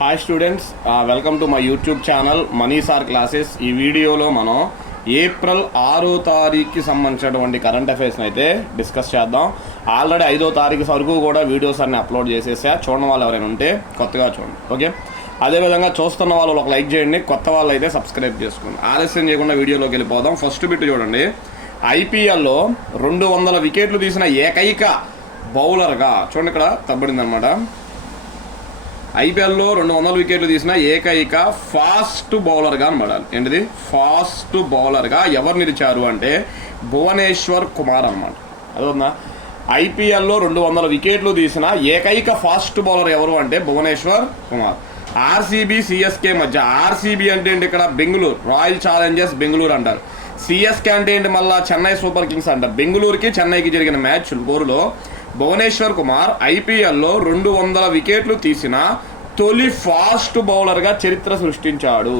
Hi students, welcome to my YouTube channel money sir classes. ఈ వీడియోలో మనం April 6వ తారీఖుకి సంబంధించినటువంటి కరెంట్ అఫైర్స్ని అయితే డిస్కస్ చేద్దాం. ఆల్రెడీ 5వ తారీఖు వరకు కూడా వీడియోస్ అన్ని అప్లోడ్ చేసేసా. చూడని వాళ్ళు ఎవరైనా ఉంటే కొత్తగా చూడండి, ఓకే. అదేవిధంగా చూస్తున్న వాళ్ళు ఒక లైక్ చేయండి, కొత్త వాళ్ళు అయితే సబ్స్క్రైబ్ చేసుకోండి. ఆలస్యం చేయకుండా వీడియోలోకి వెళ్ళిపోదాం. ఫస్ట్ బిట్ చూడండి. ఐపీఎల్లో 200 వికెట్లు తీసిన ఏకైక బౌలర్గా, చూడండి ఇక్కడ తప్పబడింది అనమాట. ఐపీఎల్లో 200 వికెట్లు తీసిన ఏకైక ఫాస్ట్ బౌలర్గా అనమాట. ఏంటిది? ఫాస్ట్ బౌలర్గా ఎవరు నిలిచారు అంటే భువనేశ్వర్ కుమార్ అనమాట. అదొందా? ఐపీఎల్లో 200 వికెట్లు తీసిన ఏకైక ఫాస్ట్ బౌలర్ ఎవరు అంటే భువనేశ్వర్ కుమార్. ఆర్సీబీ సిఎస్కే మధ్య, ఆర్సీబీ అంటే ఏంటి ఇక్కడ? బెంగళూరు రాయల్ ఛాలెంజర్స్ బెంగళూరు అంటారు. సిఎస్కే అంటే ఏంటి? మళ్ళా చెన్నై సూపర్ కింగ్స్ అంటారు. బెంగళూరుకి చెన్నైకి జరిగిన మ్యాచ్ బోరులో భువనేశ్వర్ కుమార్ ఐపీఎల్లో 200 వికెట్లు తీసిన తొలి ఫాస్ట్ బౌలర్గా చరిత్ర సృష్టించాడు.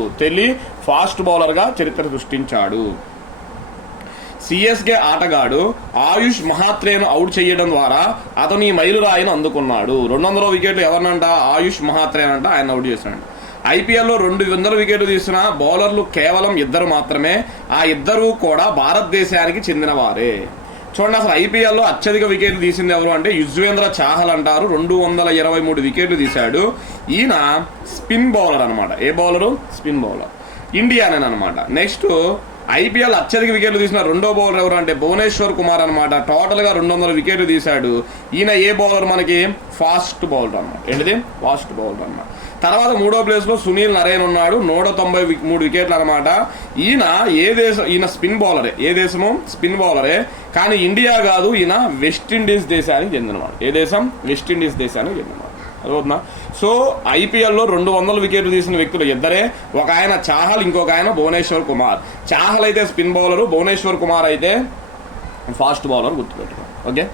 సిఎస్కే ఆటగాడు ఆయుష్ మహాత్రేను అవుట్ చేయడం ద్వారా అతను ఈ మైలురాయిని అందుకున్నాడు. 200 వికెట్లు ఎవరినంట? ఆయుష్ మహాత్రేనంట, ఆయన అవుట్ చేశాడు. ఐపీఎల్లో 200 వికెట్లు తీసిన బౌలర్లు కేవలం 2 మాత్రమే. ఆ 2 కూడా భారతదేశానికి చెందినవారే. చూడండి, అసలు ఐపీఎల్లో అత్యధిక వికెట్లు తీసింది ఎవరు అంటే యుజ్వేంద్ర చాహల్ అంటారు. 223 వికెట్లు తీశాడు. ఈయన స్పిన్ బౌలర్ అనమాట. ఏ బౌలరు? Spin bowler. ఇండియానేనమాట. నెక్స్ట్ ఐపీఎల్ అత్యధిక వికెట్లు తీసిన రెండో బౌలర్ ఎవరు అంటే భువనేశ్వర్ కుమార్ అనమాట. టోటల్గా 200 వికెట్లు తీశాడు. ఈయన ఏ బౌలర్? మనకి ఫాస్ట్ బౌలర్ అనమాట. ఏంటిది? ఫాస్ట్ బౌలర్ అనమాట. తర్వాత 3వ ప్లేస్లో సునీల్ నరేన్ ఉన్నాడు. 193 వికెట్లు అనమాట. ఈయన స్పిన్ బౌలరే. ఏ దేశము? స్పిన్ బౌలరే. కానీ ఇండియా కాదు, ఈయన వెస్టిండీస్ దేశానికి చెందినవాడు. ఏ దేశం? వెస్టిండీస్ దేశానికి చెందినవాడు. అదవుతుందా? సో ఐపీఎల్లో 200 వికెట్లు తీసిన వ్యక్తులు 2. ఒక ఆయన చాహల్, ఇంకొక ఆయన భువనేశ్వర్ కుమార్. చాహల్ అయితే స్పిన్ బౌలరు, భువనేశ్వర్ కుమార్ అయితే ఫాస్ట్ బౌలర్, గుర్తుపెట్టుకోండి, ఓకే.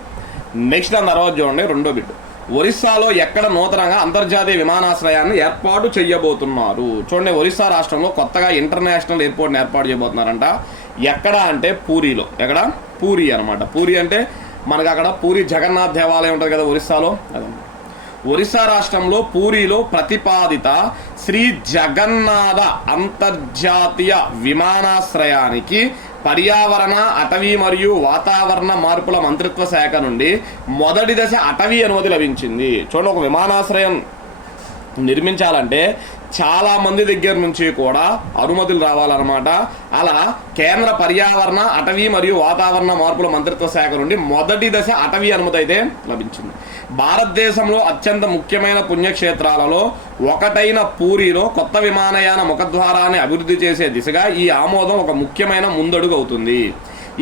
నెక్స్ట్ దాని తర్వాత చూడండి, రెండో బిట్. ఒరిస్సాలో ఎక్కడ నూతనంగా అంతర్జాతీయ విమానాశ్రయాన్ని ఏర్పాటు చేయబోతున్నారు? చూడండి, ఒరిస్సా రాష్ట్రంలో కొత్తగా ఇంటర్నేషనల్ ఎయిర్పోర్ట్ని ఏర్పాటు చేయబోతున్నారంట. ఎక్కడ అంటే పూరిలో. ఎక్కడ? పూరి అనమాట. పూరి అంటే మనకు అక్కడ పూరి జగన్నాథ్ దేవాలయం ఉంటుంది కదా ఒరిస్సాలో. అదనమాట. ఒరిస్సా రాష్ట్రంలో పూరిలో ప్రతిపాదిత శ్రీ జగన్నాథ అంతర్జాతీయ విమానాశ్రయానికి పర్యావరణ, అటవీ మరియు వాతావరణ మార్పుల మంత్రిత్వ శాఖ నుండి మొదటి దశ అటవీ అనుమతి లభించింది. చూడండి, ఒక విమానాశ్రయం నిర్మించాలంటే చాలా మంది దగ్గర నుంచి కూడా అనుమతులు రావాలన్నమాట. అలా కేంద్ర పర్యావరణ, అటవీ మరియు వాతావరణ మార్పుల మంత్రిత్వ శాఖ నుండి మొదటి దశ అటవీ అనుమతి అయితే లభించింది. భారతదేశంలో అత్యంత ముఖ్యమైన పుణ్యక్షేత్రాలలో ఒకటైన పూరిలో కొత్త విమానయాన ముఖద్వారాన్ని అభివృద్ధి చేసే దిశగా ఈ ఆమోదం ఒక ముఖ్యమైన ముందడుగు అవుతుంది.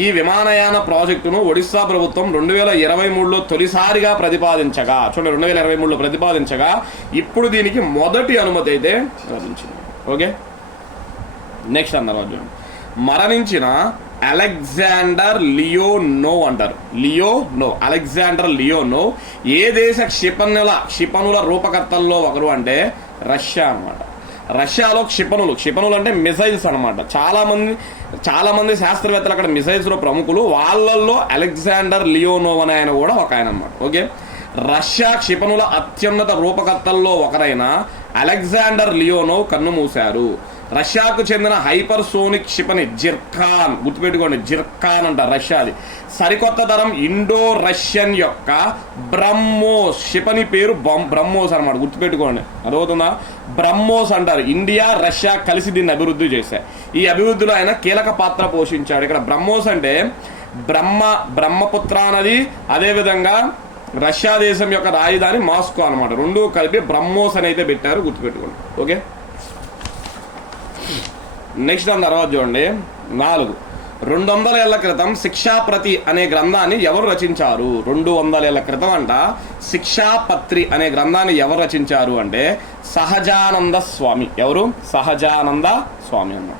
ఈ విమానయాన ప్రాజెక్టును ఒడిశా ప్రభుత్వం 2023లో తొలిసారిగా ప్రతిపాదించగా, చూడండి, 2023లో ప్రతిపాదించగా ఇప్పుడు దీనికి మొదటి అనుమతి అయితే లభించింది, ఓకే. నెక్స్ట్ అందరూ మరణించిన అలెగ్జాండర్ లియోనో అంటారు. అలెగ్జాండర్ లియోనో ఏ దేశ క్షిపణుల రూపకర్తల్లో ఒకరు అంటే రష్యా అనమాట. రష్యాలో క్షిపణులు అంటే మిసైల్స్ అనమాట. చాలా మంది శాస్త్రవేత్తలు అక్కడ మిసైల్స్లో ప్రముఖులు. వాళ్ళల్లో అలెగ్జాండర్ లియోనోవ్ అనే ఆయన కూడా ఒక ఆయన అనమాట, ఓకే. రష్యా క్షిపణుల అత్యున్నత రూపకర్తల్లో ఒకరైన అలెగ్జాండర్ లియోనోవ్ కన్నుమూశారు. రష్యాకు చెందిన హైపర్సోనిక్ క్షిపణి జిర్కాన్, గుర్తుపెట్టుకోండి, జిర్కాన్ అంట రష్యాది. సరికొత్త తరం ఇండో రష్యన్ యొక్క బ్రహ్మోస్ క్షిపణి పేరు బ్రహ్మోస్ అనమాట, గుర్తుపెట్టుకోండి, అదవుతుందా? బ్రహ్మోస్ అంటారు. ఇండియా, రష్యా కలిసి దీన్ని అభివృద్ధి చేశాయి. ఈ అభివృద్ధిలో ఆయన కీలక పాత్ర పోషించాడు. ఇక్కడ బ్రహ్మోస్ అంటే బ్రహ్మపుత్ర నది, అదేవిధంగా రష్యా దేశం యొక్క రాజధాని మాస్కో అనమాట. రెండు కలిపి బ్రహ్మోస్ అని అయితే పెట్టారు, గుర్తుపెట్టుకోండి, ఓకే. నెక్స్ట్ దాని తర్వాత చూడండి, 4. 200 ఏళ్ల క్రితం శిక్షాప్రతి అనే గ్రంథాన్ని ఎవరు రచించారు? 200 ఏళ్ల క్రితం అంట శిక్షాపత్రి అనే గ్రంథాన్ని ఎవరు రచించారు అంటే సహజానంద స్వామి. ఎవరు? సహజానంద స్వామి అన్న.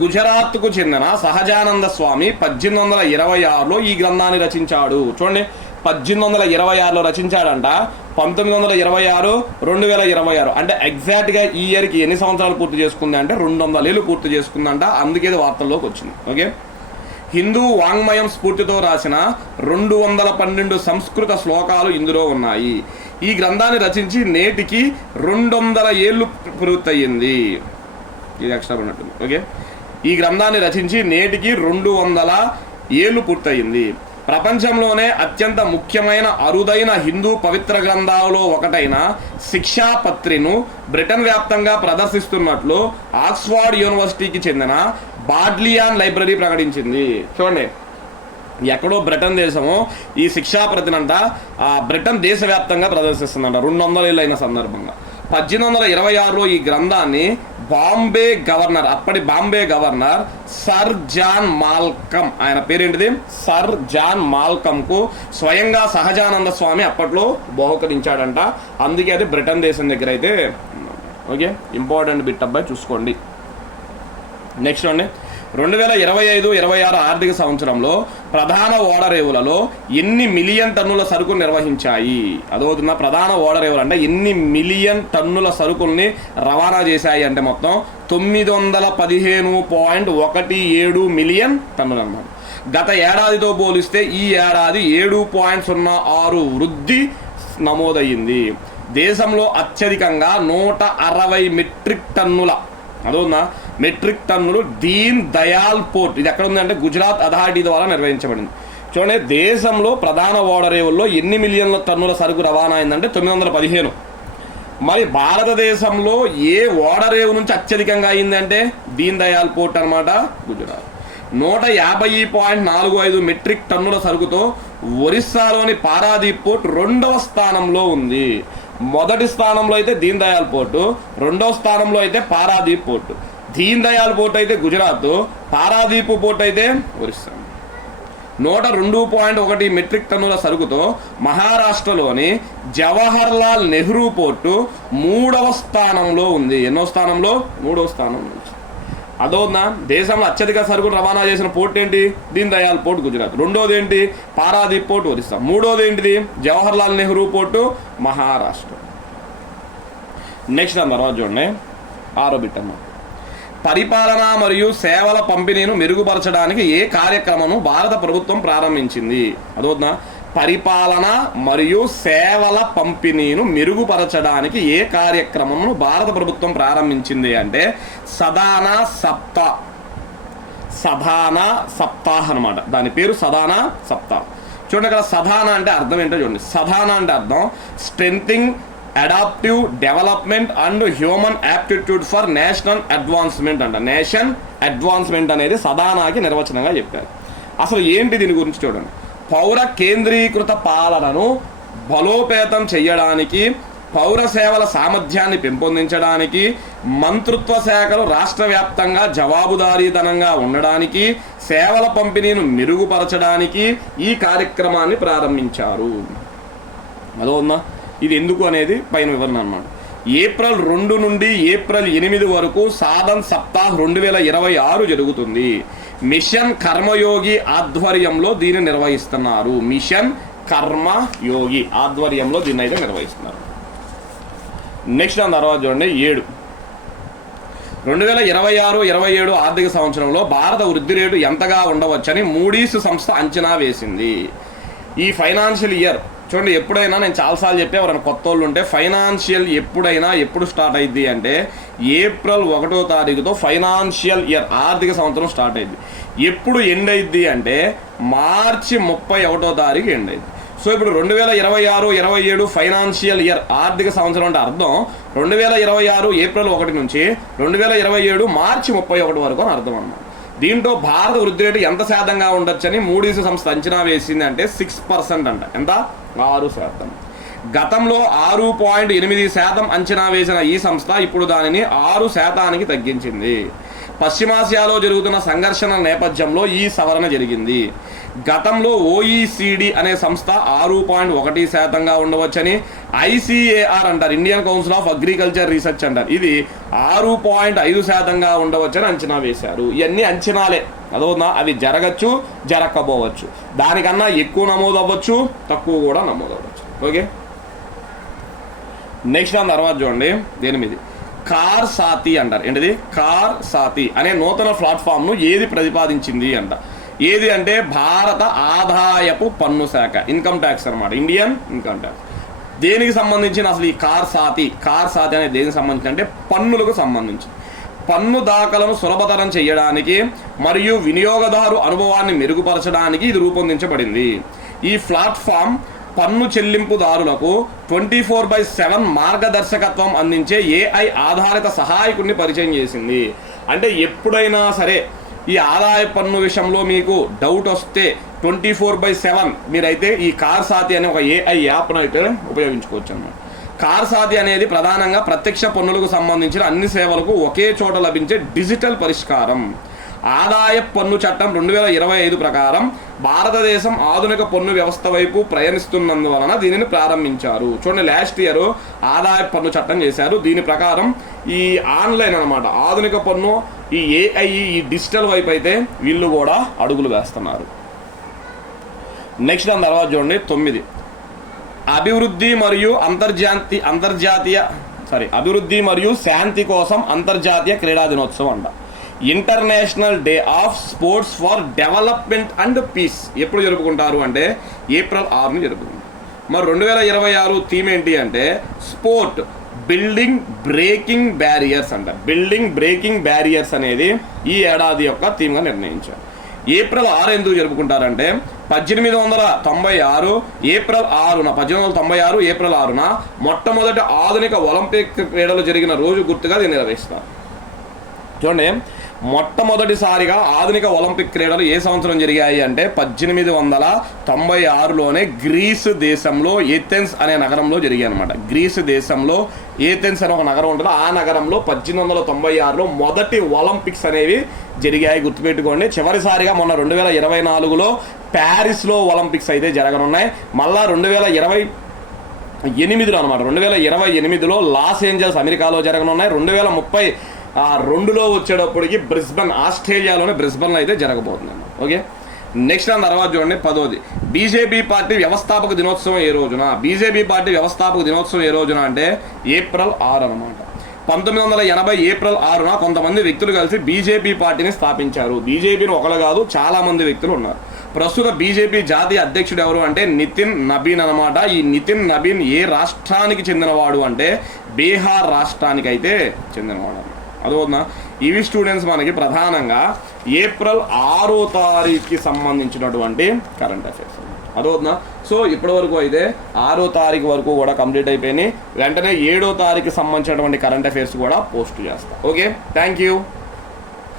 గుజరాత్కు చెందిన సహజానంద స్వామి 1826లో ఈ గ్రంథాన్ని రచించాడు. చూడండి, 1826లో రచించాడంట. 1926, 2026 అంటే ఎగ్జాక్ట్గా ఈ ఇయర్కి ఎన్ని సంవత్సరాలు పూర్తి చేసుకుంది అంటే 200 ఏళ్ళు పూర్తి చేసుకుందంట. అందుకే వార్తల్లోకి వచ్చింది, ఓకే. హిందూ వాంగ్మయం స్ఫూర్తితో రాసిన 212 సంస్కృత శ్లోకాలు ఇందులో ఉన్నాయి. ఈ గ్రంథాన్ని రచించి నేటికి 200 ఏళ్ళు పూర్తయింది. ఇది ఎక్స్ట్రా ఉన్నట్టుంది. ఓకే, ఈ గ్రంథాన్ని రచించి నేటికి 200 ఏళ్ళు పూర్తయింది. ప్రపంచంలోనే అత్యంత ముఖ్యమైన అరుదైన హిందూ పవిత్ర గ్రంథాలలో ఒకటైన శిక్షాపత్రిను బ్రిటన్ వ్యాప్తంగా ప్రదర్శిస్తున్నట్లు ఆక్స్ఫర్డ్ యూనివర్సిటీకి చెందిన బాడ్లియాన్ లైబ్రరీ ప్రకటించింది. చూడండి, ఎక్కడో బ్రిటన్ దేశము ఈ శిక్షాపత్రినంట బ్రిటన్ దేశవ్యాప్తంగా ప్రదర్శిస్తుందంట 200 ఏళ్ళు అయిన సందర్భంగా. 1826లో ఈ గ్రంథాన్ని బాంబే గవర్నర్, అప్పటి Bombay governor sir John Malcolm, ఆయన పేరేంటిది సర్ జాన్ మాల్కమ్ కు స్వయంగా సహజానంద స్వామి అప్పట్లో బహుకరించాడంట. అందుకే అది బ్రిటన్ దేశం దగ్గర అయితే. ఓకే, ఇంపార్టెంట్ బిట్ అబ్బాయి చూసుకోండి. నెక్స్ట్ అండి, 2025-26 ఆర్థిక సంవత్సరంలో ప్రధాన ఓడరేవులలో ఎన్ని మిలియన్ టన్నుల సరుకులు నిర్వహించాయి? అదవుతున్న ప్రధాన ఓడరేవులు అంటే ఎన్ని మిలియన్ టన్నుల సరుకుల్ని రవాణా చేశాయి అంటే మొత్తం 915.17 మిలియన్ టన్నులు అన్నమాట. గత ఏడాదితో పోలిస్తే ఈ ఏడాది 7.06 వృద్ధి నమోదయ్యింది. దేశంలో అత్యధికంగా 160 మెట్రిక్ టన్నుల మెట్రిక్ టన్నులు దీన్ దయాల్ పోర్ట్, ఇది ఎక్కడ ఉందంటే గుజరాత్ అథారిటీ ద్వారా నిర్వహించబడింది. చూడండి, దేశంలో ప్రధాన ఓడరేవుల్లో ఎన్ని మిలియన్ల టన్నుల సరుకు రవాణా అయిందంటే 915. మరి భారతదేశంలో ఏ ఓడరేవు నుంచి అత్యధికంగా అయిందంటే దీన్ దయాల్ పోర్ట్ అనమాట, గుజరాత్. 150.45 మెట్రిక్ టన్నుల సరుకుతో ఒరిస్సాలోని పారాదీప్ పోర్ట్ 2వ స్థానంలో ఉంది. మొదటి స్థానంలో అయితే దీన్ దయాల్ పోర్టు, 2వ స్థానంలో అయితే పారాదీప్ పోర్టు. దీన్ దయాల్ పోర్ట్ అయితే గుజరాత్, పారాదీప్ పోర్ట్ అయితే ఒరిస్సా. 102.1 మెట్రిక్ టన్నుల సరుకుతో మహారాష్ట్రలోని జవహర్ లాల్ నెహ్రూ పోర్టు 3వ స్థానంలో ఉంది. ఎన్నో స్థానంలో? 3వ స్థానంలో. అదోనా దేశంలో అత్యధిక సరుకులు రవాణా చేసిన పోర్ట్ ఏంటి? దీన్ దయాల్ పోర్ట్, గుజరాత్. రెండోది ఏంటి? పారాదీప్ పోర్ట్, ఒరిస్సా. మూడోది ఏంటిది? జవహర్ లాల్ నెహ్రూ పోర్టు, మహారాష్ట్ర. నెక్స్ట్ తర్వాత చూడండి, 6వ బిట్ అన్నమాట. పరిపాలన మరియు సేవల పంపిణీను మెరుగుపరచడానికి ఏ కార్యక్రమను భారత ప్రభుత్వం ప్రారంభించింది? అదోనా పరిపాలన మరియు సేవల పంపిణీను మెరుగుపరచడానికి ఏ కార్యక్రమమును భారత ప్రభుత్వం ప్రారంభించింది అంటే సదానా సప్తాహ్ అనమాట. దాని పేరు సదానా సప్తాహ్. చూడండి, అక్కడ సదానా అంటే అర్థం ఏంటో చూడండి. సదానా అంటే అర్థం strengthening adaptive development and human aptitude for national advancement అంట. నేషన్ అడ్వాన్స్మెంట్ అనేది సదానాకి నిర్వచనంగా చెప్పారు. అసలు ఏంటి దీని గురించి చూడండి. పౌర కేంద్రీకృత పాలనను బలోపేతం చేయడానికి, పౌర సేవల సామర్థ్యాన్ని పెంపొందించడానికి, మంత్రిత్వ శాఖలు రాష్ట్ర వ్యాప్తంగా జవాబుదారీతనంగా ఉండడానికి, సేవల పంపిణీను మెరుగుపరచడానికి ఈ కార్యక్రమాన్ని ప్రారంభించారు. అదోనా ఇది ఎందుకు అనేది పైన వివరణ అన్నమాట. ఏప్రిల్ 2 నుండి ఏప్రిల్ 8 వరకు సాధన్ సప్తాహ్ 2026 జరుగుతుంది. మిషన్ కర్మయోగి ఆధ్వర్యంలో దీన్ని నిర్వహిస్తున్నారు. మిషన్ కర్మయోగి ఆధ్వర్యంలో దీన్ని అయితే నిర్వహిస్తున్నారు. నెక్స్ట్ దాని తర్వాత చూడండి 7. 2026-27 ఆర్థిక సంవత్సరంలో భారత వృద్ధి రేటు ఎంతగా ఉండవచ్చని మూడీస్ సంస్థ అంచనా వేసింది. ఈ ఫైనాన్షియల్ ఇయర్ చూడండి, ఎప్పుడైనా నేను చాలాసార్లు చెప్పే ఎవరైనా కొత్త వాళ్ళు ఉంటే ఫైనాన్షియల్ ఎప్పుడు స్టార్ట్ అయింది అంటే ఏప్రిల్ 1వ తారీఖుతో ఫైనాన్షియల్ ఇయర్ ఆర్థిక సంవత్సరం స్టార్ట్ అయింది. ఎప్పుడు ఎండ్ అయింది అంటే మార్చి 31వ తారీఖు ఎండ్ అయింది. సో ఇప్పుడు 2026-27 ఫైనాన్షియల్ ఇయర్ ఆర్థిక సంవత్సరం అంటే అర్థం 2026 ఏప్రిల్ 1 నుంచి 2027 మార్చి 31 వరకు అని అర్థం అన్నమాట. దీంట్లో భారత వృద్ధి రేటు ఎంత శాతంగా ఉండొచ్చని మూడీస్ సంస్థ అంచనా వేసింది అంటే 6% అంట. ఎంత? 6%. గతంలో 6.8% అంచనా వేసిన ఈ సంస్థ ఇప్పుడు దానిని 6% తగ్గించింది. పశ్చిమాసియాలో జరుగుతున్న సంఘర్షణల నేపథ్యంలో ఈ సవరణ జరిగింది. గతంలో OECD అనే సంస్థ 6.1% ఉండవచ్చని, ICAR అంటారు, Indian council of agriculture research అంటారు, ఇది 6.5% ఉండవచ్చని అంచనా వేశారు. ఇవన్నీ అంచనాలే. అదవునా అవి జరగచ్చు, జరగకపోవచ్చు. దానికన్నా ఎక్కువ నమోదు అవ్వచ్చు, తక్కువ కూడా నమోదు అవ్వచ్చు. ఓకే, నెక్స్ట్ దాని తర్వాత చూడండి 8. కార్ సాతి అంటారు. ఏంటిది? కార్ సాతి అనే నూతన ప్లాట్ఫామ్ను ఏది ప్రతిపాదించింది అంట. ఏది అంటే భారత ఆదాయపు పన్ను శాఖ, ఇన్కమ్ ట్యాక్స్ అనమాట, ఇండియన్ ఇన్కమ్ ట్యాక్స్. దేనికి సంబంధించిన అసలు ఈ కార్ సాతి అనేది దేనికి సంబంధించి అంటే పన్నులకు సంబంధించి. పన్ను దాఖలను సులభతరం చేయడానికి మరియు వినియోగదారు అనుభవాన్ని మెరుగుపరచడానికి ఇది రూపొందించబడింది. ఈ ప్లాట్ఫామ్ పన్ను చెల్లింపుదారులకు 24/7 మార్గదర్శకత్వం అందించే AI ఆధారిత సహాయకుడిని పరిచయం చేసింది. అంటే ఎప్పుడైనా సరే ఈ ఆదాయ పన్ను విషయంలో మీకు డౌట్ వస్తే 24/7 మీరైతే ఈ కార్ సాతి అనే ఒక AI యాప్ను అయితే ఉపయోగించుకోవచ్చు అన్నమాట. కార్ సాతి అనేది ప్రధానంగా ప్రత్యక్ష పన్నులకు సంబంధించిన అన్ని సేవలకు ఒకే చోట లభించే డిజిటల్ పరిష్కారం. ఆదాయ పన్ను చట్టం 2025 ప్రకారం భారతదేశం ఆధునిక పన్ను వ్యవస్థ వైపు ప్రయాణిస్తున్నందువలన దీనిని ప్రారంభించారు. చూడండి, లాస్ట్ ఇయర్ ఆదాయ పన్ను చట్టం చేశారు. దీని ప్రకారం ఈ ఆన్లైన్ అనమాట ఆధునిక పన్ను, ఈ AI, ఈ డిజిటల్ వైపు అయితే వీళ్ళు కూడా అడుగులు వేస్తున్నారు. నెక్స్ట్ దాని తర్వాత చూడండి 9, అభివృద్ధి మరియు శాంతి కోసం అంతర్జాతీయ క్రీడా దినోత్సవం అంట. International day of sports for development and peace ఎప్పుడు జరుపుకుంటారు అంటే ఏప్రిల్ 6ని జరుపుకుంటారు. మరి 2026 థీమ్ ఏంటి అంటే స్పోర్ట్ బిల్డింగ్ బ్రేకింగ్ బ్యారియర్స్ అంట. బిల్డింగ్ బ్రేకింగ్ బ్యారియర్స్ అనేది ఈ ఏడాది యొక్క థీమ్గా నిర్ణయించారు. ఏప్రిల్ 6 ఎందుకు జరుపుకుంటారంటే 1896 ఏప్రిల్ 6న మొట్టమొదటి ఆధునిక ఒలింపిక్ క్రీడలు జరిగిన రోజు గుర్తుగా దీన్ని నిర్వహిస్తారు. చూడండి, మొట్టమొదటిసారిగా ఆధునిక ఒలింపిక్ క్రీడలు ఏ సంవత్సరం జరిగాయి అంటే 1896లోనే గ్రీస్ దేశంలో ఏథెన్స్ అనే నగరంలో జరిగాయి అనమాట. గ్రీస్ దేశంలో ఏథెన్స్ అనే ఒక నగరం ఉంటుంది. ఆ నగరంలో 1896లో మొదటి ఒలింపిక్స్ అనేవి జరిగాయి, గుర్తుపెట్టుకోండి. చివరిసారిగా మొన్న 2024లో ప్యారిస్లో ఒలింపిక్స్ అయితే జరగనున్నాయి. మళ్ళా 2028లో అనమాట 2028లో లాస్ ఏంజల్స్ అమెరికాలో జరగనున్నాయి. 2032లో వచ్చేటప్పటికి బ్రిస్బన్ ఆస్ట్రేలియాలోనే బ్రిస్బన్లో అయితే జరగబోతుంది. ఓకే, నెక్స్ట్ దాని తర్వాత చూడండి 10, బీజేపీ పార్టీ వ్యవస్థాపక దినోత్సవం ఏ రోజున? బీజేపీ పార్టీ వ్యవస్థాపక దినోత్సవం ఏ రోజున అంటే ఏప్రిల్ 6 అనమాట. 1980 ఏప్రిల్ 6న కొంతమంది వ్యక్తులు కలిసి బీజేపీ పార్టీని స్థాపించారు. బీజేపీని ఒకరు కాదు, చాలా మంది వ్యక్తులు ఉన్నారు. ప్రస్తుత బీజేపీ జాతీయ అధ్యక్షుడు ఎవరు అంటే నితిన్ నబీన్ అనమాట. ఈ నితిన్ నబీన్ ఏ రాష్ట్రానికి చెందినవాడు అంటే బీహార్ రాష్ట్రానికి అయితే చెందినవాడు. అదవుతుందా? ఇవి స్టూడెంట్స్ మనకి ప్రధానంగా ఏప్రిల్ 6వ తారీఖుకి సంబంధించినటువంటి కరెంట్ అఫైర్స్. అదవుతుందా? సో ఇప్పటి వరకు అయితే 6వ తారీఖు వరకు కూడా కంప్లీట్ అయిపోయినాయి. వెంటనే 7వ తారీఖుకి సంబంధించినటువంటి కరెంట్ అఫైర్స్ కూడా పోస్ట్ చేస్తాం. Okay, thank you.